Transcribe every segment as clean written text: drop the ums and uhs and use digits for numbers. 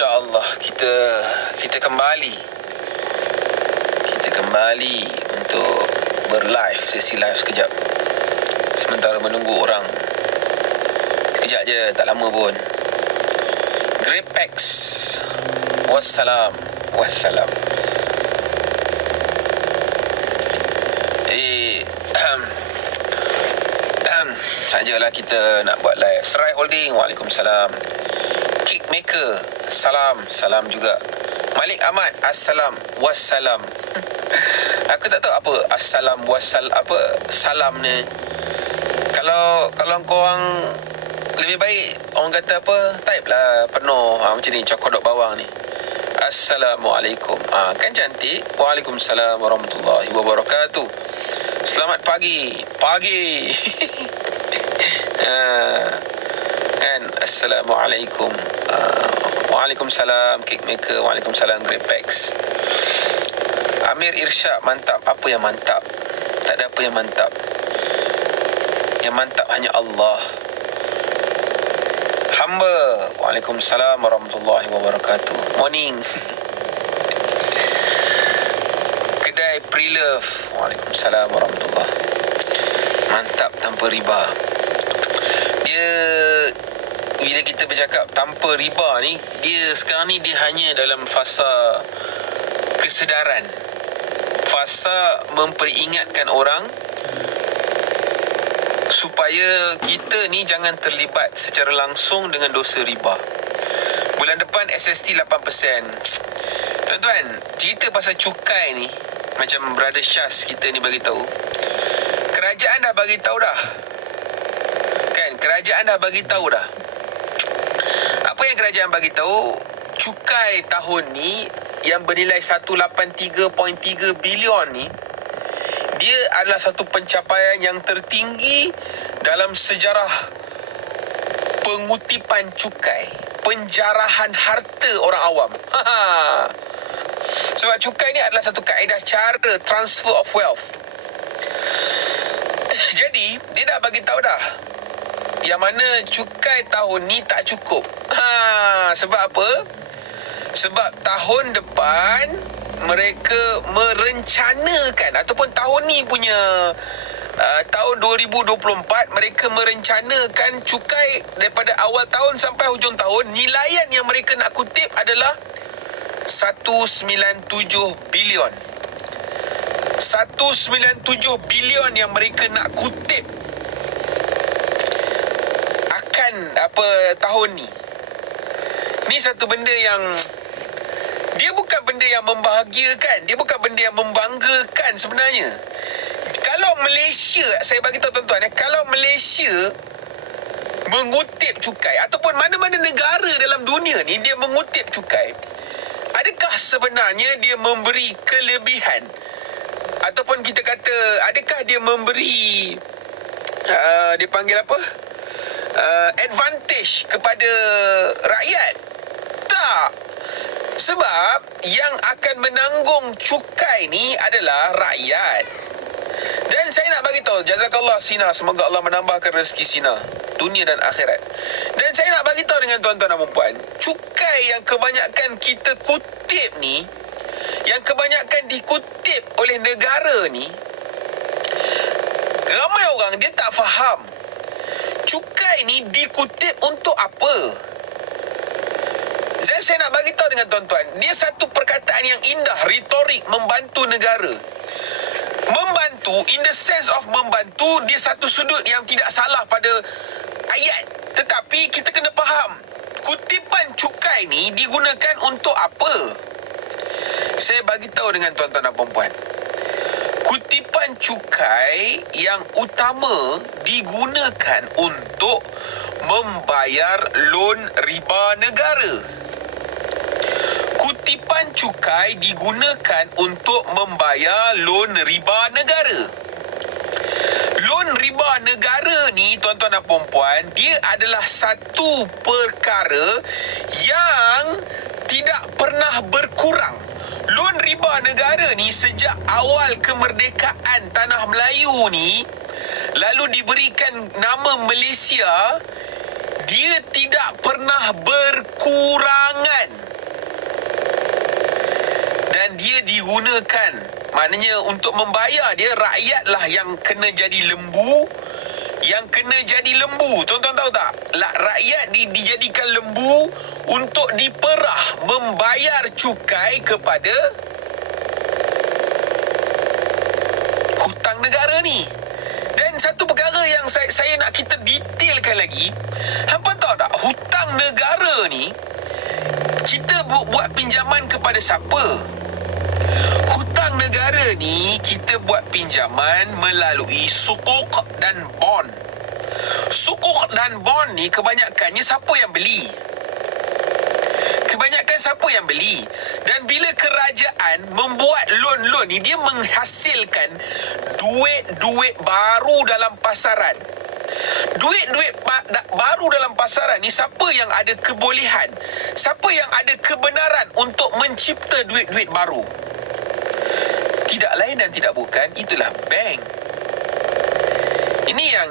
InsyaAllah kita kembali untuk berlive, sesi live sekejap. Sementara menunggu orang. Sekejap je, tak lama pun. Grepex. Wassalam. Jadi sajalah kita nak buat live. Serai Holding, waalaikumsalam. Kickmaker, salam juga. Malik Ahmad, assalam wassalam. Aku tak tahu apa assalam wassalam, apa salam ni. Kalau korang lebih baik orang kata apa, type lah penuh macam ni, cokodok bawang ni. Assalamualaikum. Kan cantik. Waalaikumsalam warahmatullahi wabarakatuh. Selamat pagi. Kan assalamualaikum. Waalaikumsalam Kickmaker, waalaikumsalam Grepex. Amir Irsyad, mantap. Apa yang mantap? Tak ada apa yang mantap. Yang mantap hanya Allah. Hamba, waalaikumsalam warahmatullahi wabarakatuh. Morning. Kedai Pre-Love, waalaikumsalam warahmatullahi. Mantap tanpa riba. Bila kita bercakap tanpa riba ni, dia sekarang ni dia hanya dalam fasa kesedaran, fasa memperingatkan orang supaya kita ni jangan terlibat secara langsung dengan dosa riba. Bulan depan SST 8%. Tuan-tuan, cerita pasal cukai ni, macam Brother Syaz kita ni bagi tahu, kerajaan dah bagi tahu dah. Kan, kerajaan dah bagi tahu dah. Apa yang kerajaan bagi tahu? Cukai tahun ni yang bernilai 183.3 bilion ni, dia adalah satu pencapaian yang tertinggi dalam sejarah pengutipan cukai, penjarahan harta orang awam. Sebab cukai ni adalah satu kaedah cara transfer of wealth. Jadi dia dah bagi tahu dah yang mana cukai tahun ni tak cukup. Sebab apa? Sebab tahun depan mereka merencanakan, ataupun tahun ni punya tahun 2024 mereka merencanakan cukai daripada awal tahun sampai hujung tahun. Nilaian yang mereka nak kutip adalah 197 bilion. 197 bilion yang mereka nak kutip akan tahun ni. Ni satu benda yang dia bukan benda yang membahagiakan, dia bukan benda yang membanggakan sebenarnya. Kalau Malaysia, saya bagi tahu tuan-tuan, kalau Malaysia mengutip cukai, ataupun mana-mana negara dalam dunia ni dia mengutip cukai, adakah sebenarnya dia memberi kelebihan, ataupun kita kata adakah dia memberi dia panggil apa, advantage kepada rakyat? Tak. Sebab yang akan menanggung cukai ni adalah rakyat. Dan saya nak bagi tahu, jazakallah Sina, semoga Allah menambahkan rezeki Sina dunia dan akhirat. Dan saya nak bagi tahu dengan tuan-tuan dan puan, cukai yang kebanyakan kita kutip ni, yang kebanyakan dikutip oleh negara ni, ramai orang dia tak faham cukai ni dikutip untuk apa. Dan saya nak bagi tahu dengan tuan-tuan, dia satu perkataan yang indah, retorik, membantu negara. Membantu, in the sense of membantu, dia satu sudut yang tidak salah pada ayat. Tetapi kita kena faham, kutipan cukai ni digunakan untuk apa? Saya bagi tahu dengan tuan-tuan dan puan-puan, kutipan cukai yang utama digunakan untuk membayar loan riba negara. Kutipan cukai digunakan untuk membayar loan riba negara. Loan riba negara ni, tuan-tuan dan puan-puan, dia adalah satu perkara yang tidak pernah berkurang. Loan riba negara ni sejak awal kemerdekaan tanah Melayu ni, lalu diberikan nama Malaysia, dia tidak pernah berkurangan. digunakan. Maknanya untuk membayar dia, rakyatlah yang kena jadi lembu. Yang kena jadi lembu. Tuan-tuan tahu tak? Rakyat dijadikan lembu untuk diperah membayar cukai kepada hutang negara ni. Dan satu perkara yang saya nak kita detailkan lagi, hampa tahu tak, hutang negara ni kita buat pinjaman kepada siapa? Hutang negara ni kita buat pinjaman melalui sukuk dan bond. Sukuk dan bond ni kebanyakannya siapa yang beli? Kebanyakan siapa yang beli? Dan bila kerajaan membuat loan-loan ni, dia menghasilkan duit-duit baru dalam pasaran. Duit-duit baru dalam pasaran ni, siapa yang ada kebolehan? Siapa yang ada kebenaran untuk mencipta duit-duit baru? Tidak lain dan tidak bukan, itulah bank.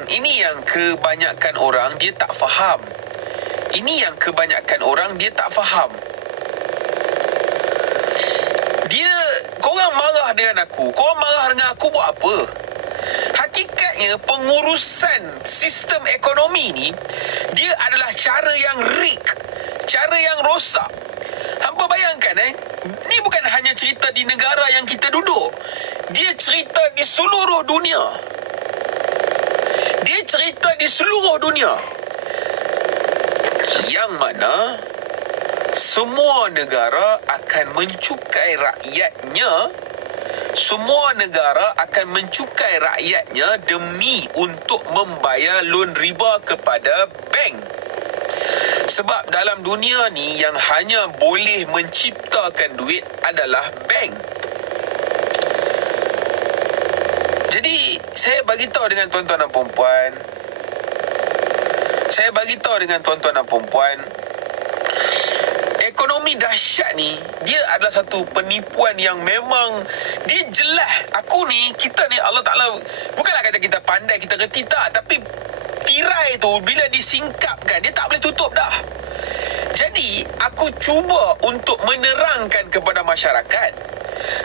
Ini yang kebanyakan orang dia tak faham. Ini yang kebanyakan orang dia tak faham. Korang marah dengan aku. Korang marah dengan aku buat apa? Hakikatnya pengurusan sistem ekonomi ni, dia adalah cara yang rig, cara yang rosak. Hampa bayangkan ni bukan hanya cerita di negara yang kita duduk. Dia cerita di seluruh dunia. Dia cerita di seluruh dunia. Yang mana semua negara akan mencukai rakyatnya. Semua negara akan mencukai rakyatnya demi untuk membayar loan riba kepada bank. Sebab dalam dunia ni yang hanya boleh menciptakan duit adalah bank. Jadi saya bagi tahu dengan tuan-tuan dan puan-puan, ekonomi dahsyat ni, dia adalah satu penipuan yang memang dia jelas. Kita ni Allah Ta'ala, bukanlah kata kita pandai, kita reti tak, tapi tirai tu bila disingkapkan, dia tak boleh tutup dah. Jadi aku cuba untuk menerangkan kepada masyarakat.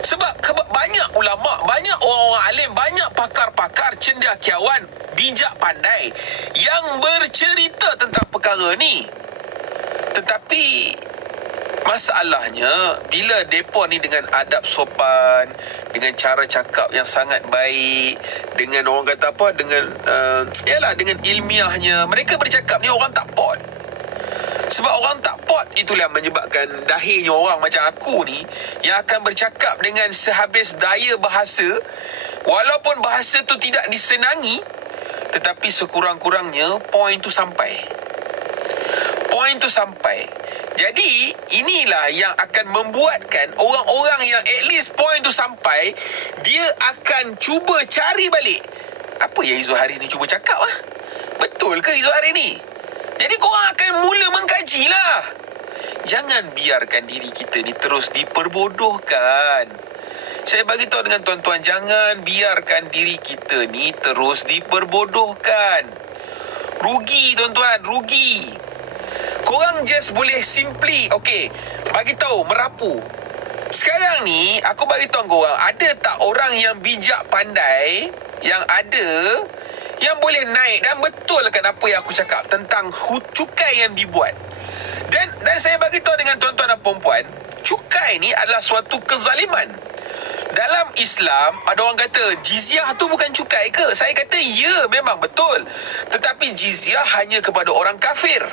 Sebab banyak ulama', banyak orang-orang alim, banyak pakar-pakar, cendekiawan, bijak pandai yang bercerita tentang perkara ni. Tetapi masalahnya, bila mereka ni dengan adab sopan, dengan cara cakap yang sangat baik, dengan orang kata apa, dengan dengan ilmiahnya, mereka bercakap ni orang tak pot. Sebab orang tak pot, itulah yang menyebabkan dahirnya orang macam aku ni, yang akan bercakap dengan sehabis daya bahasa, walaupun bahasa tu tidak disenangi, tetapi sekurang-kurangnya poin tu sampai. Jadi inilah yang akan membuatkan orang-orang yang at least poin tu sampai, dia akan cuba cari balik, apa yang Izzuhari Haris ni cuba cakap betul ke Izzuhari Haris ni? Jadi korang akan mula mengkaji lah. Jangan biarkan diri kita ni terus diperbodohkan. Saya bagi tahu dengan tuan-tuan, jangan biarkan diri kita ni terus diperbodohkan. Rugi tuan-tuan, rugi. Korang just boleh simply, bagi tahu, merapu. Sekarang ni aku bagi tahu korang, ada tak orang yang bijak pandai yang ada yang boleh naik dan betulkan apa yang aku cakap tentang cukai yang dibuat. Dan saya bagi tahu dengan tuan-tuan dan puan-puan, cukai ni adalah suatu kezaliman. Dalam Islam, ada orang kata jizyah tu bukan cukai ke? Saya kata ya, memang betul. Tetapi jizyah hanya kepada orang kafir.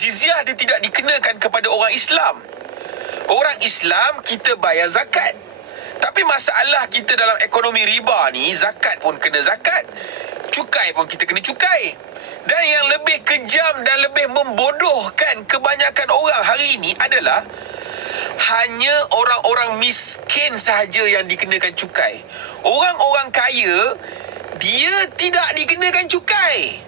Jizyah dia tidak dikenakan kepada orang Islam. Orang Islam kita bayar zakat. Tapi masalah kita dalam ekonomi riba ni, zakat pun kena zakat, cukai pun kita kena cukai. Dan yang lebih kejam dan lebih membodohkan kebanyakan orang hari ini adalah hanya orang-orang miskin sahaja yang dikenakan cukai. Orang-orang kaya, dia tidak dikenakan cukai.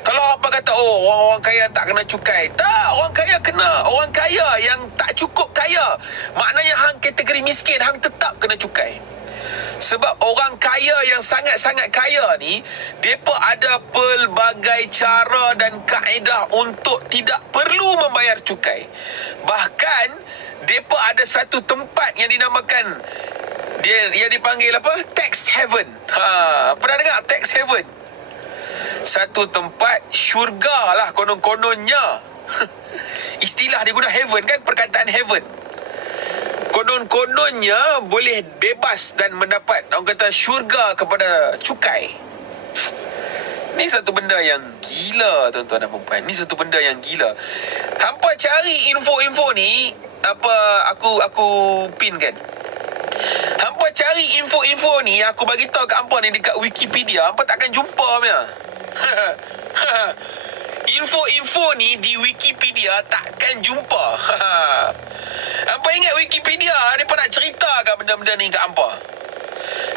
Kalau apa kata, orang-orang kaya tak kena cukai. Tak, orang kaya kena. Orang kaya yang tak cukup kaya, maknanya hang kategori miskin, hang tetap kena cukai. Sebab orang kaya yang sangat-sangat kaya ni, mereka ada pelbagai cara dan kaedah untuk tidak perlu membayar cukai. Bahkan Depa ada satu tempat yang dinamakan, dia dipanggil apa? Tax heaven. Pernah dengar tax heaven? Satu tempat syurga lah konon-kononnya. Istilah dia guna heaven kan, perkataan heaven. Konon-kononnya boleh bebas dan mendapat, orang kata, syurga kepada cukai. Ni satu benda yang gila, tuan-tuan dan puan. Ni satu benda yang gila. Hampa cari info-info ni, apa aku pin kan. Hampa cari info-info ni, aku bagi tahu kat hampa ni dekat Wikipedia, hampa takkan jumpa punya. Info-info ni di Wikipedia takkan jumpa. Hampa ingat Wikipedia depa nak ceritakan benda-benda ni kat hampa?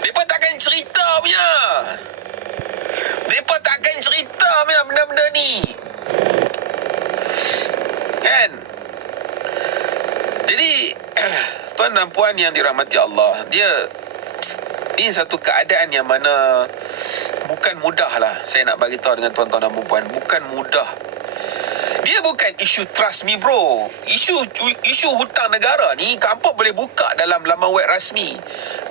Depa takkan cerita punya. Depa takkan cerita punya benda-benda ni. Kan? Jadi tuan dan puan yang dirahmati Allah, ini satu keadaan yang mana bukan mudah lah. Saya nak bagi tahu dengan tuan-tuan dan puan, bukan mudah. Dia bukan isu trust me bro. Isu hutang negara ni hampa boleh buka dalam laman web rasmi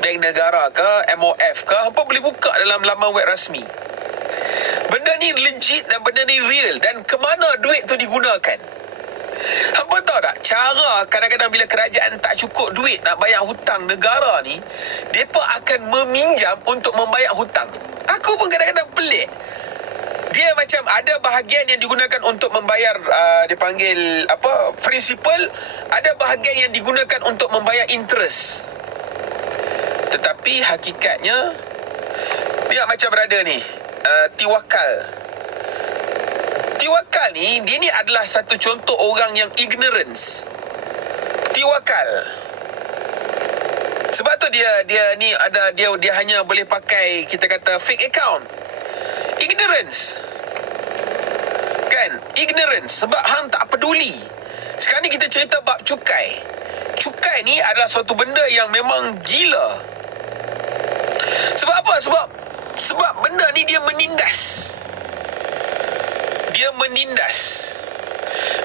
Bank Negara ke, MOF ke, hampa boleh buka dalam laman web rasmi. Benda ni legit dan benda ni real. Dan kemana duit tu digunakan? Hampa tahu tak, cara kadang-kadang bila kerajaan tak cukup duit nak bayar hutang negara ni, mereka akan meminjam untuk membayar hutang. Aku pun kadang-kadang pelik. Dia macam ada bahagian yang digunakan untuk membayar dipanggil apa, principal, ada bahagian yang digunakan untuk membayar interest. Tetapi hakikatnya dia macam berada ni, Tiwakal. Tiwakal ni, dia ni adalah satu contoh orang yang ignorance. Tiwakal. Sebab tu dia hanya boleh pakai, kita kata, fake account. Ignorance. Kan? Ignorance. Sebab hang tak peduli. Sekarang ni kita cerita bab cukai. Cukai ni adalah satu benda yang memang gila. Sebab apa? Sebab benda ni dia menindas.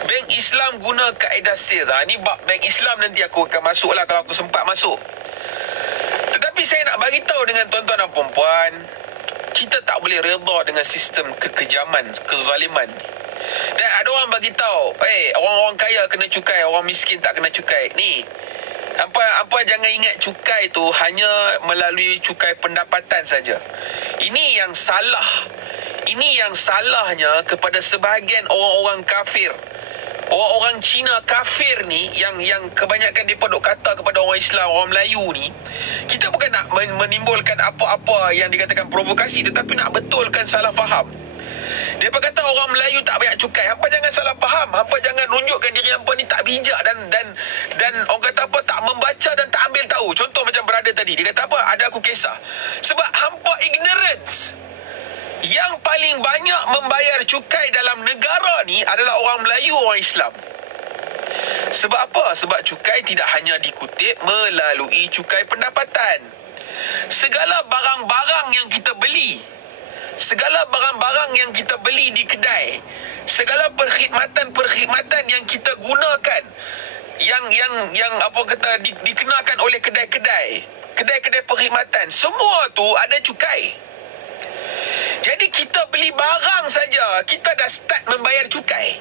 Bank Islam guna kaedah sales. Ni bab Bank Islam nanti aku akan masuk lah kalau aku sempat masuk. Tetapi saya nak bagi tahu dengan tuan-tuan dan puan-puan, kita tak boleh redha dengan sistem kekejaman, kezaliman. Dan ada orang bagi tahu, orang-orang kaya kena cukai, orang miskin tak kena cukai. Ni, apa jangan ingat cukai tu hanya melalui cukai pendapatan saja. Ini yang salah. Ini yang salahnya kepada sebahagian orang-orang kafir. Orang-orang Cina kafir ni yang kebanyakan mereka duk kata kepada orang Islam, orang Melayu ni, kita bukan nak menimbulkan apa-apa yang dikatakan provokasi, tetapi nak betulkan salah faham. Mereka kata orang Melayu tak banyak cukai. Hampa jangan salah faham. Hampa jangan tunjukkan diri hampa ni tak bijak dan orang kata apa, tak membaca dan tak ambil tahu. Contoh macam berada tadi, dia kata apa? Ada aku kisah. Sebab hampa ignorance. Yang paling banyak membayar cukai dalam negara ni adalah orang Melayu, orang Islam. Sebab apa? Sebab cukai tidak hanya dikutip melalui cukai pendapatan. Segala barang-barang yang kita beli, segala barang-barang yang kita beli di kedai, segala perkhidmatan yang kita gunakan, yang apa kata dikenakan oleh kedai-kedai perkhidmatan, semua tu ada cukai. Jadi kita beli barang saja, kita dah start membayar cukai.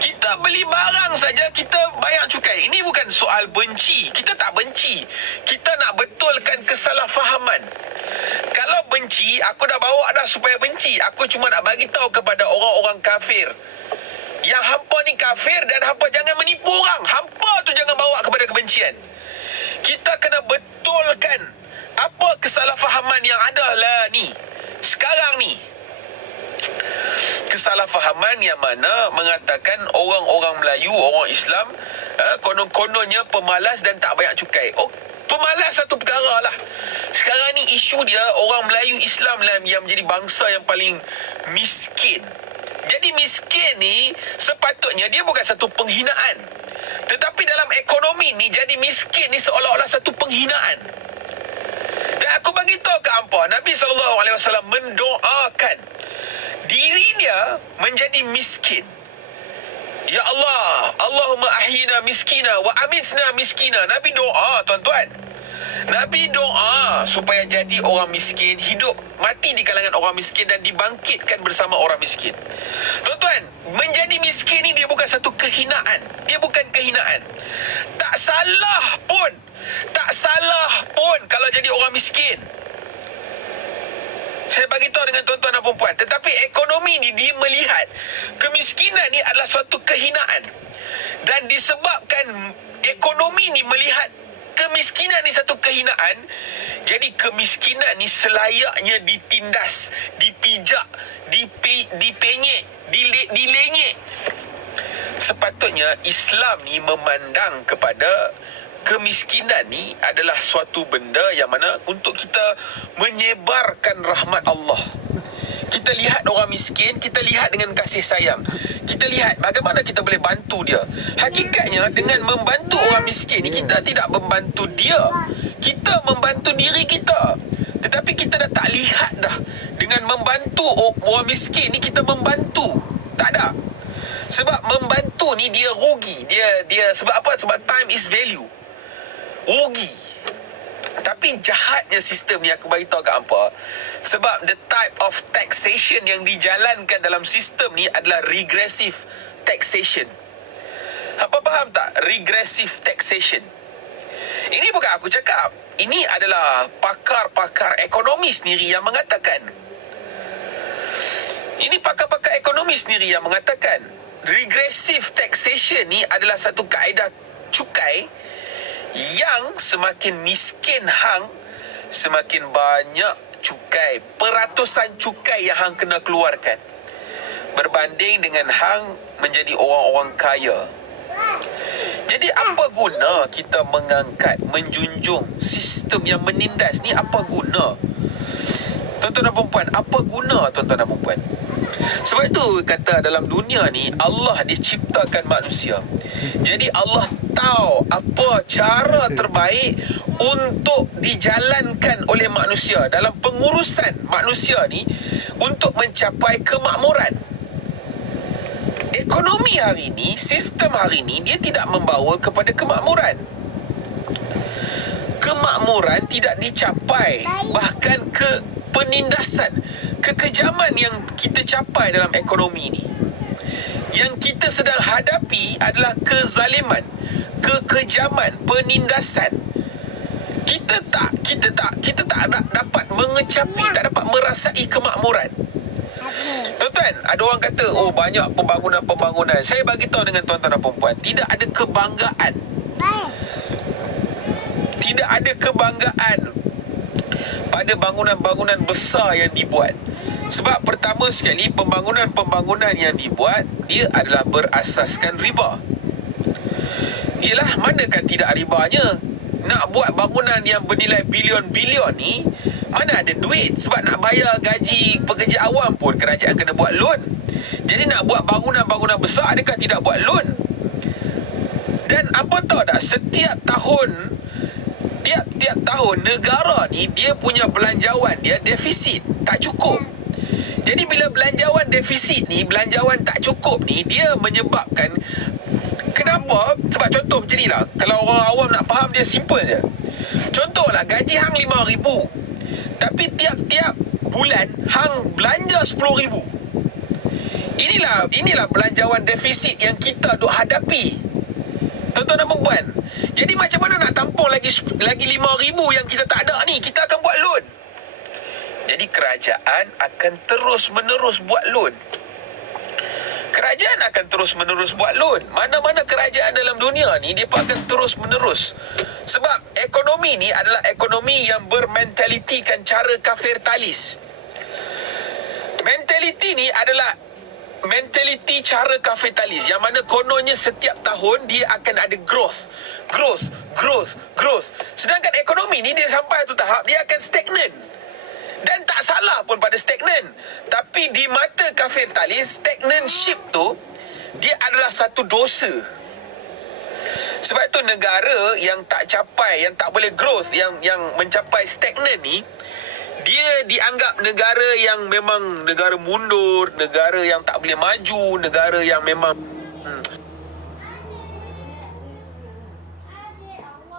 Kita beli barang saja, kita bayar cukai. Ini bukan soal benci. Kita tak benci. Kita nak betulkan kesalahfahaman. Kalau benci, aku dah bawa dah supaya benci. Aku cuma nak bagi tahu kepada orang-orang kafir, yang hampa ni kafir dan hampa jangan menipu orang. Hampa tu jangan bawa kepada kebencian. Kita kena betulkan apa kesalahfahaman yang ada lah ni sekarang ni. Kesalahfahaman yang mana mengatakan orang-orang Melayu, orang Islam, konon-kononnya pemalas dan tak banyak cukai. Pemalas satu perkara lah. Sekarang ni isu dia orang Melayu Islam lah yang menjadi bangsa yang paling miskin. Jadi miskin ni sepatutnya dia bukan satu penghinaan, tetapi dalam ekonomi ni jadi miskin ni seolah-olah satu penghinaan. Dan aku bagi tahu ke hampa, Nabi SAW mendoakan diri dia menjadi miskin. Ya Allah, Allahumma ahyina miskina wa amitna miskina. Nabi doa, tuan-tuan. Nabi doa supaya jadi orang miskin, hidup mati di kalangan orang miskin dan dibangkitkan bersama orang miskin. Tuan-tuan, menjadi miskin ni dia bukan satu kehinaan. Dia bukan kehinaan. Tak salah pun. Tak salah pun kalau jadi orang miskin. Saya bagi tahu dengan tuan-tuan dan puan-puan. Tetapi ekonomi ni dia melihat kemiskinan ni adalah suatu kehinaan. Dan disebabkan ekonomi ni melihat kemiskinan ni satu kehinaan, jadi kemiskinan ni selayaknya ditindas, dipijak, dipenyek, dilenyek. Sepatutnya Islam ni memandang kepada kemiskinan ni adalah suatu benda yang mana untuk kita menyebarkan rahmat Allah. Kita lihat orang miskin, kita lihat dengan kasih sayang. Kita lihat bagaimana kita boleh bantu dia. Hakikatnya dengan membantu orang miskin ni, kita tidak membantu dia. Kita membantu diri kita. Tetapi kita dah tak lihat dah. Dengan membantu orang miskin ni, kita membantu. Tak ada. Sebab membantu ni dia rugi. Dia sebab apa? Sebab time is value. Rugi. Tapi jahatnya sistem ni, aku beritahu kat hampa. Sebab the type of taxation yang dijalankan dalam sistem ni adalah regressive taxation. Hampa faham tak? Regressive taxation. Ini bukan aku cakap. Ini adalah pakar-pakar ekonomi sendiri yang mengatakan. Ini pakar-pakar ekonomi sendiri yang mengatakan. Regressive taxation ni adalah satu kaedah cukai yang semakin miskin hang, semakin banyak cukai, peratusan cukai yang hang kena keluarkan berbanding dengan hang menjadi orang-orang kaya. Jadi apa guna kita mengangkat, menjunjung sistem yang menindas ni? Apa guna? Tuan-tuan dan perempuan, apa guna tuan-tuan dan perempuan? Sebab itu kata dalam dunia ni Allah diciptakan manusia. Jadi Allah tahu apa cara terbaik untuk dijalankan oleh manusia dalam pengurusan manusia ni untuk mencapai kemakmuran. Ekonomi hari ni, sistem hari ni, dia tidak membawa kepada kemakmuran. Kemakmuran tidak dicapai, bahkan ke penindasan, kekejaman yang kita capai dalam ekonomi ni. Yang kita sedang hadapi adalah kezaliman, kekejaman, penindasan. Kita tak dapat mengecapi, tak dapat merasai kemakmuran. Tuan-tuan, ada orang kata, oh banyak pembangunan. Saya bagi tahu dengan tuan-tuan dan puan-puan, tidak ada kebanggaan. Tidak ada kebanggaan pada bangunan-bangunan besar yang dibuat. Sebab pertama sekali, pembangunan-pembangunan yang dibuat, dia adalah berasaskan riba. Yalah, manakah tidak ribanya? Nak buat bangunan yang bernilai bilion-bilion ni, mana ada duit? Sebab nak bayar gaji pekerja awam pun kerajaan kena buat loan. Jadi nak buat bangunan-bangunan besar, adakah tidak buat loan? Dan apa tahu tak, setiap tahun negara ni dia punya belanjawan dia defisit, tak cukup. Jadi bila belanjawan defisit ni, belanjawan tak cukup ni, dia menyebabkan kenapa? Sebab contoh macam ni lah, kalau orang awam nak faham dia simple je. Contohlah gaji hang 5,000, tapi tiap-tiap bulan hang belanja 10,000. Inilah belanjawan defisit yang kita duk hadapi, tuan-tuan dan perempuan. Jadi macam mana nak tampung lagi 5,000 yang kita tak ada ni? Kita akan buat loan. Jadi kerajaan akan terus-menerus buat loan. Kerajaan akan terus-menerus buat loan. Mana-mana kerajaan dalam dunia ni, dia akan terus-menerus. Sebab ekonomi ni adalah ekonomi yang bermentalitikan cara kafirtalis. Mentaliti ni adalah mentaliti cara kapitalis, yang mana kononnya setiap tahun dia akan ada growth. Sedangkan ekonomi ni dia sampai satu tahap dia akan stagnan. Dan tak salah pun pada stagnan. Tapi di mata kapitalis, stagnanship tu dia adalah satu dosa. Sebab tu negara yang tak capai, yang tak boleh growth, yang mencapai stagnan ni, dia dianggap negara yang memang negara mundur, negara yang tak boleh maju, negara yang memang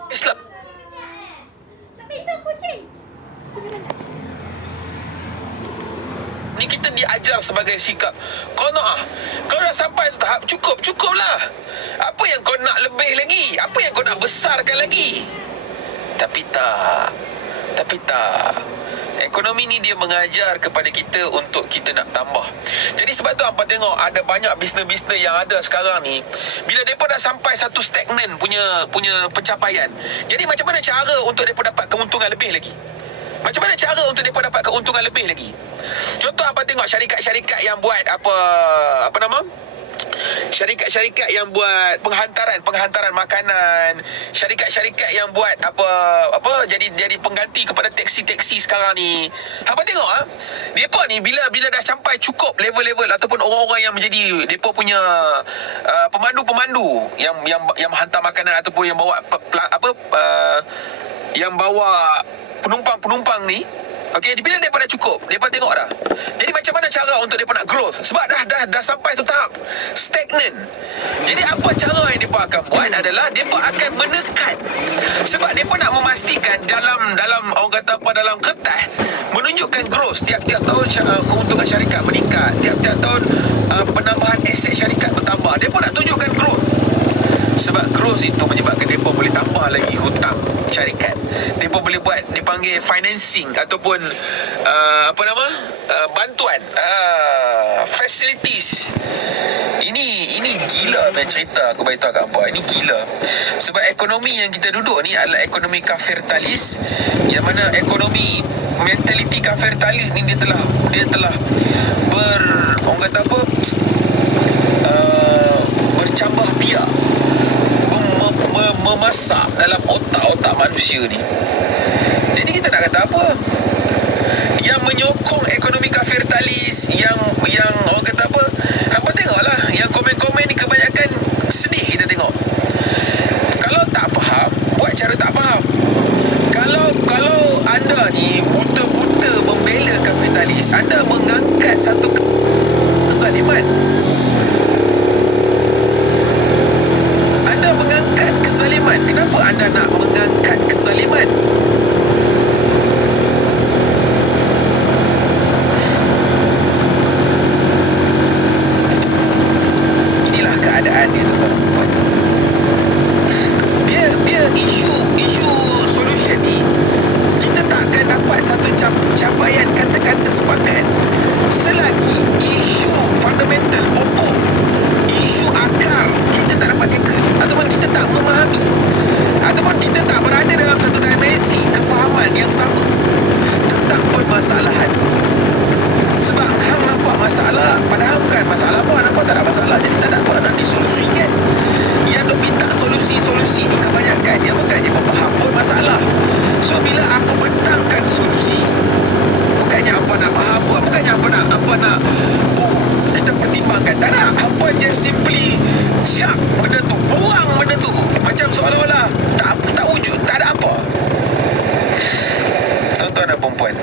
Islam. Tapi itu kucing. Ni kita diajar sebagai sikap qanaah. Kau dah sampai tahap cukuplah. Apa yang kau nak lebih lagi? Apa yang kau nak besarkan lagi? Tapi tak. Ekonomi ni dia mengajar kepada kita untuk kita nak tambah. Jadi sebab tu hampa tengok ada banyak bisnes-bisnes yang ada sekarang ni, bila depa dah sampai satu stagnan punya pencapaian. Jadi macam mana cara untuk depa dapat keuntungan lebih lagi? Macam mana cara untuk depa dapat keuntungan lebih lagi? Contoh hampa tengok syarikat-syarikat yang buat apa nama? Syarikat-syarikat yang buat penghantaran makanan, syarikat-syarikat yang buat jadi pengganti kepada teksi-teksi sekarang ni. Hangpa tengok depa ni bila dah sampai cukup level-level ataupun orang-orang yang menjadi depa punya pemandu-pemandu yang hantar makanan ataupun yang bawa yang bawa penumpang ni. Okey, bila mereka dah cukup, mereka tengok dah. Jadi macam mana cara untuk mereka nak growth? Sebab dah sampai tu tahap stagnan. Jadi apa cara yang mereka akan buat adalah mereka akan menekan. Sebab mereka nak memastikan dalam orang kata apa, dalam kertas menunjukkan growth. Tiap-tiap tahun keuntungan syarikat meningkat. Tiap-tiap tahun penambahan aset syarikat bertambah. Mereka nak tunjukkan growth. Sebab growth itu menyebabkan mereka boleh tambah lagi hutang syarikat. Mereka boleh buat dipanggil financing ataupun bantuan, facilities. Ini gila punya cerita aku beritahu kat apa. Ini gila. Sebab ekonomi yang kita duduk ni adalah ekonomi kafirtalis, yang mana ekonomi mentaliti kafirtalis ni dia telah orang kata apa, bercambah biak, memasak dalam otak-otak manusia ni. Jadi kita nak kata apa? Yang menyokong ekonomi kafirtalis, yang orang kata apa, hampa tengoklah yang komen-komen ni kebanyakan sedih kita tengok. Kalau tak faham, buat cara tak faham. Kalau anda ni buta-buta membela kapitalis, anda mengangkat satu kezaliman. Anda mengangkat kezaliman. Kenapa anda nak mengangkat kezaliman? Inilah keadaan dia, tuan-tuan. Dia isu solution ni, kita tak akan dapat satu capaian kata-kata sepakat selagi isu fundamental, pokok, isu akar kita tak dapat tackle, ataupun kita tak memahami, ataupun kita tak berada dalam satu dimensi kefahaman yang sama tentang permasalahan. Sebab hang nampak masalah, padahal bukan masalah apa, nampak tak ada masalah, jadi tak ada apa nak disolusikan. Yang dok minta solusi-solusi ni kebanyakan dia bukannya faham pun masalah. So bila aku bentangkan solusi, bukannya apa nak faham pun, bukannya apa nak kita pertimbangkan. Tak ada. Apa just simply syak benda tu, buang benda tu, macam seolah-olah tak wujud, tak ada apa. Tuan-tuan dan perempuan,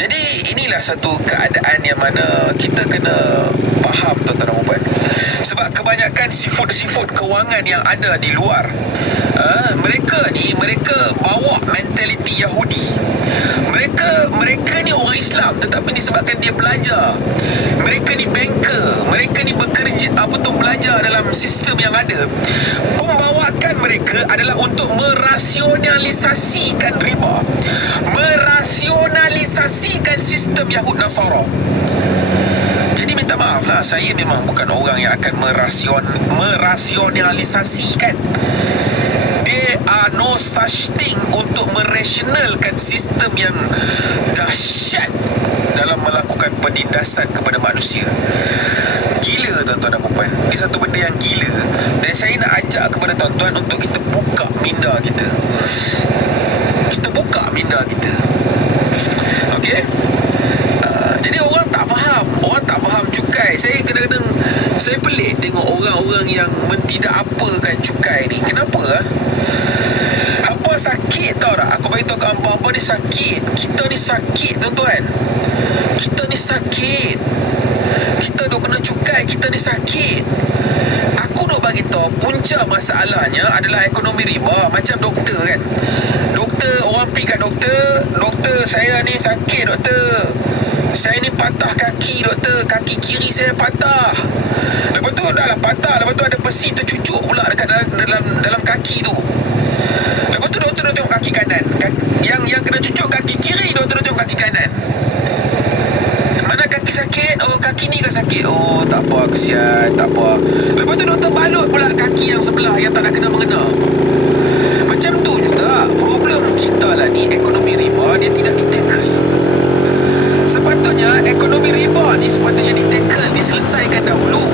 jadi inilah satu keadaan yang mana kita kena faham, tuan-tuan dan perempuan. Sebab kebanyakan sifut-sifut kewangan yang ada di luar, mereka bawa mentaliti Yahudi. Mereka ni orang Islam, tetapi disebabkan dia belajar, mereka ni banker, mereka ni bekerja belajar dalam sistem yang ada, pembawakan mereka adalah untuk merasionalisasikan riba, merasionalisasikan sistem Yahud Nasara. Jadi minta maaf lah, saya memang bukan orang yang akan merasionalisasikan. There are no such thing untuk merasionalkan sistem yang dahsyat dalam melakukan penindasan kepada manusia. Gila, tuan-tuan dan puan. Ini satu benda yang gila, dan saya nak ajak kepada tuan-tuan untuk kita buka minda kita. Kita buka minda kita. Okey? Jadi orang tak faham cukai. Saya kadang-kadang saya pelik tengok orang-orang yang mentidak apakan cukai ni. Kenapa? Apa Hangpa sakit tau tak? Aku beritahu kat hangpa ni sakit. Kita ni sakit tuan-tuan. Kita ni sakit. Kita duk kena cukai, kita ni sakit. Aku duk bagi tahu punca masalahnya adalah ekonomi riba. Macam doktor kan. Doktor, orang pergi kat doktor, doktor saya ni sakit doktor. Saya ni patah kaki doktor, kaki kiri saya patah. Lepas tu dah lah patah, lepas tu ada besi tercucuk pula dekat dalam kaki tu. Lepas tu doktor dah tengok kaki kanan. Yang kena cucuk kaki kiri, doktor dah tengok kaki kanan. Mana kaki sakit? Oh, kaki ni kan sakit. Oh, tak apa, kesian, tak apa. Lepas tu doktor balut pula kaki yang sebelah yang tak nak kena mengena. Macam tu juga problem kita lah ni, ekonomi riba dia tidak di-tackle. Sepatutnya ekonomi riba ni sepatutnya di-tackle, diselesaikan dahulu.